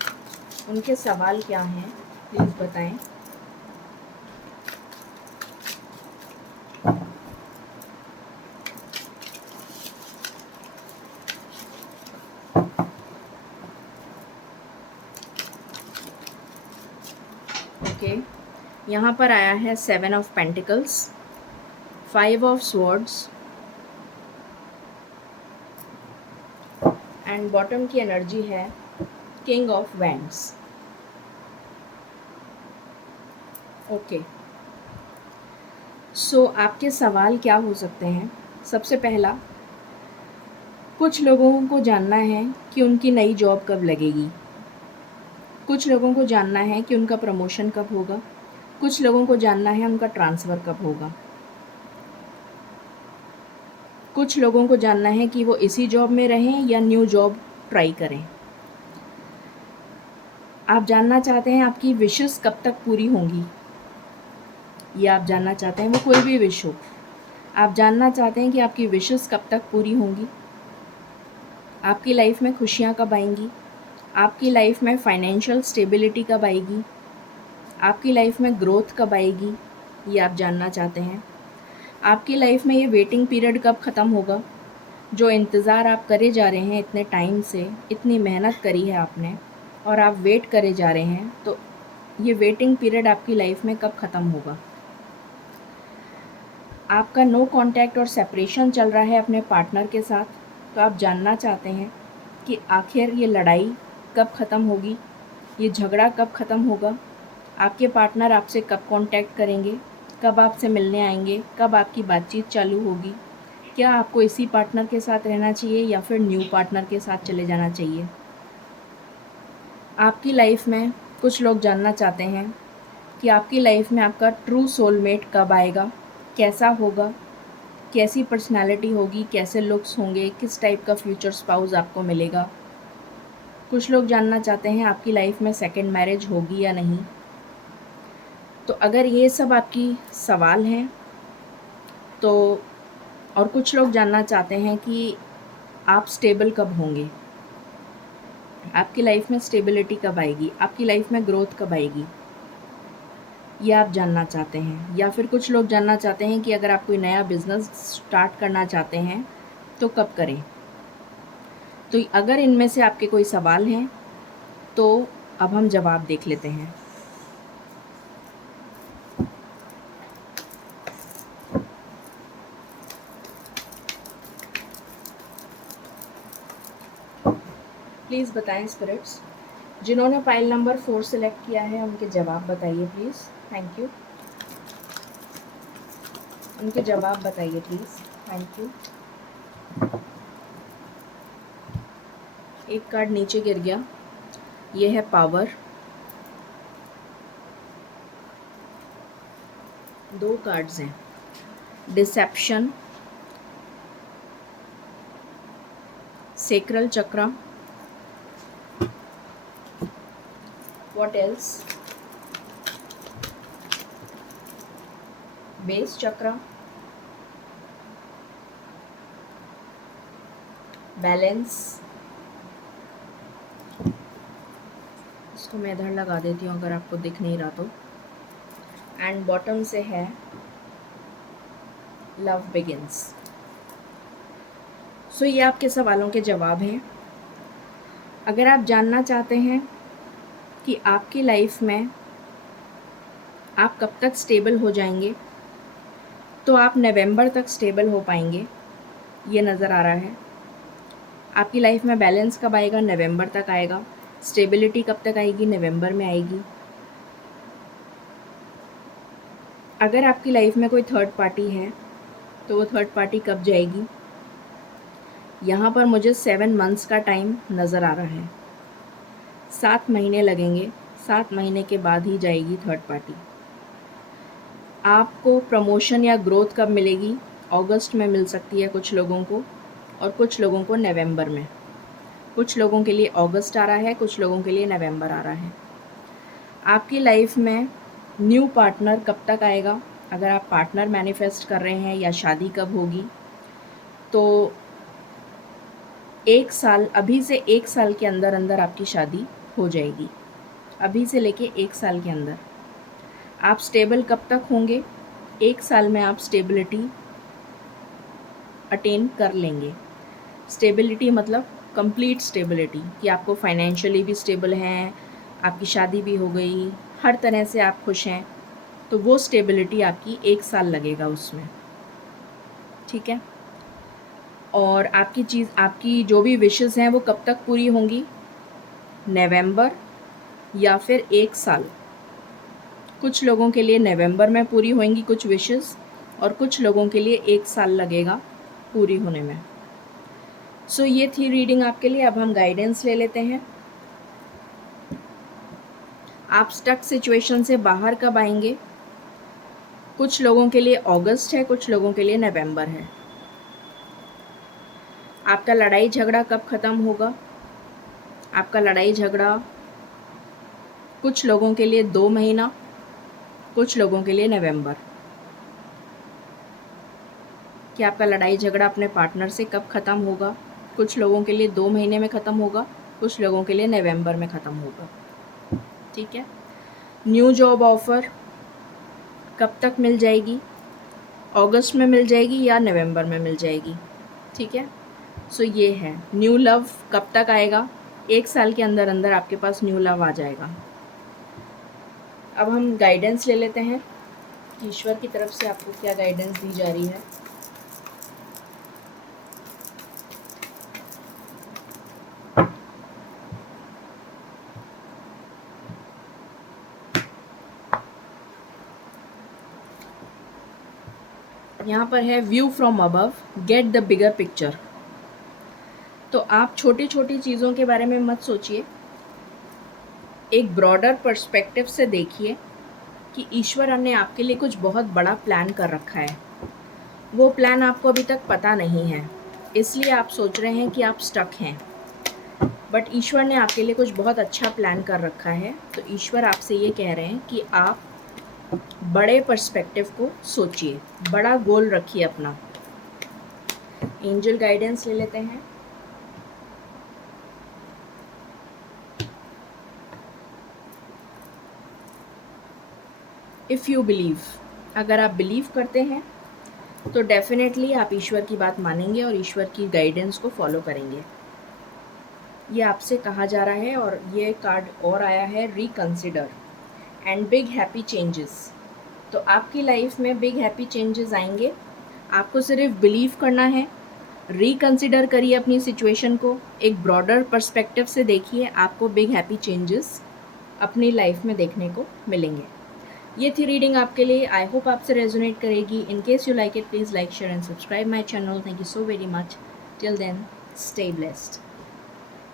उनके सवाल क्या हैं, प्लीज़ बताएं। ओके, यहाँ पर आया है 7 of pentacles, 5 of swords, and bottom की एनर्जी है किंग ऑफ वैंड्स। ओके, सो आपके सवाल क्या हो सकते हैं? सबसे पहला, कुछ लोगों को जानना है कि उनकी नई जॉब कब लगेगी। कुछ लोगों को जानना है कि उनका प्रमोशन कब होगा। कुछ लोगों को जानना है उनका ट्रांसफ़र कब होगा। कुछ लोगों को जानना है कि वो इसी जॉब में रहें या न्यू जॉब ट्राई करें। आप जानना चाहते हैं आपकी विशेस कब तक पूरी होंगी, या आप जानना चाहते हैं वो कोई भी विश हो, आप जानना चाहते हैं कि आपकी विशेस कब तक पूरी होंगी, आपकी लाइफ में खुशियाँ कब आएंगी, आपकी लाइफ में फाइनेंशियल स्टेबिलिटी कब आएगी, आपकी लाइफ में ग्रोथ कब आएगी, ये आप जानना चाहते हैं। आपकी लाइफ में ये वेटिंग पीरियड कब ख़त्म होगा, जो इंतज़ार आप करे जा रहे हैं इतने टाइम से, इतनी मेहनत करी है आपने और आप वेट करे जा रहे हैं, तो ये वेटिंग पीरियड आपकी लाइफ में कब ख़त्म होगा। आपका नो कांटेक्ट और सेपरेशन चल रहा है अपने पार्टनर के साथ, तो आप जानना चाहते हैं कि आखिर ये लड़ाई कब ख़त्म होगी, ये झगड़ा कब ख़त्म होगा, आपके पार्टनर आपसे कब कांटेक्ट करेंगे, कब आपसे मिलने आएंगे, कब आपकी बातचीत चालू होगी, क्या आपको इसी पार्टनर के साथ रहना चाहिए या फिर न्यू पार्टनर के साथ चले जाना चाहिए। आपकी लाइफ में कुछ लोग जानना चाहते हैं कि आपकी लाइफ में आपका ट्रू सोलमेट कब आएगा, कैसा होगा, कैसी पर्सनालिटी होगी, कैसे लुक्स होंगे, किस टाइप का फ्यूचर स्पाउस आपको मिलेगा। कुछ लोग जानना चाहते हैं आपकी लाइफ में सेकंड मैरिज होगी या नहीं। तो अगर ये सब आपकी सवाल हैं तो, और कुछ लोग जानना चाहते हैं कि आप स्टेबल कब होंगे, आपकी लाइफ में स्टेबिलिटी कब आएगी, आपकी लाइफ में ग्रोथ कब आएगी, ये आप जानना चाहते हैं। या फिर कुछ लोग जानना चाहते हैं कि अगर आप कोई नया बिज़नेस स्टार्ट करना चाहते हैं तो कब करें। तो अगर इनमें से आपके कोई सवाल हैं तो अब हम जवाब देख लेते हैं। प्लीज़ बताएं स्पिरिट्स, जिन्होंने पाइल नंबर 4 सेलेक्ट किया है उनके जवाब बताइए प्लीज़। थैंक यू, उनके जवाब बताइए प्लीज़। Thank you. एक कार्ड नीचे गिर गया, ये है पावर। 2 कार्ड्स हैं, deception, sacral chakra, what else, base chakra, balance. इसको मैं इधर लगा देती हूँ अगर आपको दिख नहीं रहा तो। एंड बॉटम से है लव बिगिंस। सो ये आपके सवालों के जवाब हैं। अगर आप जानना चाहते हैं कि आपकी लाइफ में आप कब तक स्टेबल हो जाएंगे, तो आप नवंबर तक स्टेबल हो पाएंगे, ये नज़र आ रहा है। आपकी लाइफ में बैलेंस कब आएगा, नवंबर तक आएगा। स्टेबिलिटी कब तक आएगी, नवंबर में आएगी। अगर आपकी लाइफ में कोई थर्ड पार्टी है तो वो थर्ड पार्टी कब जाएगी, यहाँ पर मुझे 7 मंथ्स का टाइम नज़र आ रहा है। 7 महीने लगेंगे, 7 महीने के बाद ही जाएगी थर्ड पार्टी। आपको प्रमोशन या ग्रोथ कब मिलेगी, अगस्त में मिल सकती है कुछ लोगों को, और कुछ लोगों को नवंबर में। कुछ लोगों के लिए अगस्त आ रहा है, कुछ लोगों के लिए नवंबर आ रहा है। आपकी लाइफ में न्यू पार्टनर कब तक आएगा, अगर आप पार्टनर मैनिफेस्ट कर रहे हैं, या शादी कब होगी, तो 1 साल, अभी से 1 साल के अंदर अंदर आपकी शादी हो जाएगी। अभी से लेके 1 साल के अंदर। आप स्टेबल कब तक होंगे, 1 साल में आप स्टेबिलिटी अटेन कर लेंगे। स्टेबिलिटी मतलब कंप्लीट स्टेबिलिटी, कि आपको फाइनेंशियली भी स्टेबल हैं, आपकी शादी भी हो गई, हर तरह से आप खुश हैं, तो वो स्टेबिलिटी आपकी 1 साल लगेगा उसमें। ठीक है, और आपकी जो भी विशेज़ हैं वो कब तक पूरी होंगी? नवंबर या फिर 1 साल। कुछ लोगों के लिए नवंबर में पूरी होंगी कुछ विशेज़ और कुछ लोगों के लिए 1 साल लगेगा पूरी होने में। सो ये थी रीडिंग आपके लिए। अब हम गाइडेंस ले लेते हैं। आप स्टक सिचुएशन से बाहर कब आएंगे? कुछ लोगों के लिए अगस्त है, कुछ लोगों के लिए नवंबर है। आपका लड़ाई झगड़ा कब ख़त्म होगा? आपका लड़ाई झगड़ा कुछ लोगों के लिए 2 महीना, कुछ लोगों के लिए नवंबर। कि आपका लड़ाई झगड़ा अपने पार्टनर से कब ख़त्म होगा? कुछ लोगों के लिए 2 महीने में ख़त्म होगा, कुछ लोगों के लिए नवंबर में ख़त्म होगा। ठीक है। न्यू जॉब ऑफ़र कब तक मिल जाएगी? अगस्त में मिल जाएगी या नवंबर में मिल जाएगी? ठीक है। सो ये है। न्यू लव कब तक आएगा? 1 साल के अंदर अंदर आपके पास न्यू लव आ जाएगा। अब हम गाइडेंस ले लेते हैं कि ईश्वर की तरफ से आपको क्या गाइडेंस दी जा रही है। यहाँ पर है view from above, get the bigger picture. तो आप छोटी छोटी चीज़ों के बारे में मत सोचिए, एक ब्रॉडर पर्सपेक्टिव से देखिए कि ईश्वर ने आपके लिए कुछ बहुत बड़ा प्लान कर रखा है। वो प्लान आपको अभी तक पता नहीं है, इसलिए आप सोच रहे हैं कि आप स्टक हैं, बट ईश्वर ने आपके लिए कुछ बहुत अच्छा प्लान कर रखा है। तो ईश्वर आपसे ये कह रहे हैं कि आप बड़े पर्सपेक्टिव को सोचिए, बड़ा गोल रखिए अपना। एंजल गाइडेंस ले लेते हैं। इफ़ यू बिलीव, अगर आप बिलीव करते हैं तो डेफिनेटली आप ईश्वर की बात मानेंगे और ईश्वर की गाइडेंस को फॉलो करेंगे। ये आपसे कहा जा रहा है। और ये कार्ड और आया है reconsider and big happy changes. तो आपकी लाइफ में बिग हैप्पी चेंजेस आएंगे। आपको सिर्फ बिलीव करना है, रिकंसिडर करिए अपनी सिचुएशन को, एक ब्रॉडर पर्सपेक्टिव से देखिए, आपको बिग हैप्पी चेंजेस अपनी लाइफ में देखने को मिलेंगे। ये थी रीडिंग आपके लिए। आई होप आपसे रेजोनेट करेगी। In case you like it, please like, share and subscribe my channel. Thank you so very much. Till then, stay blessed.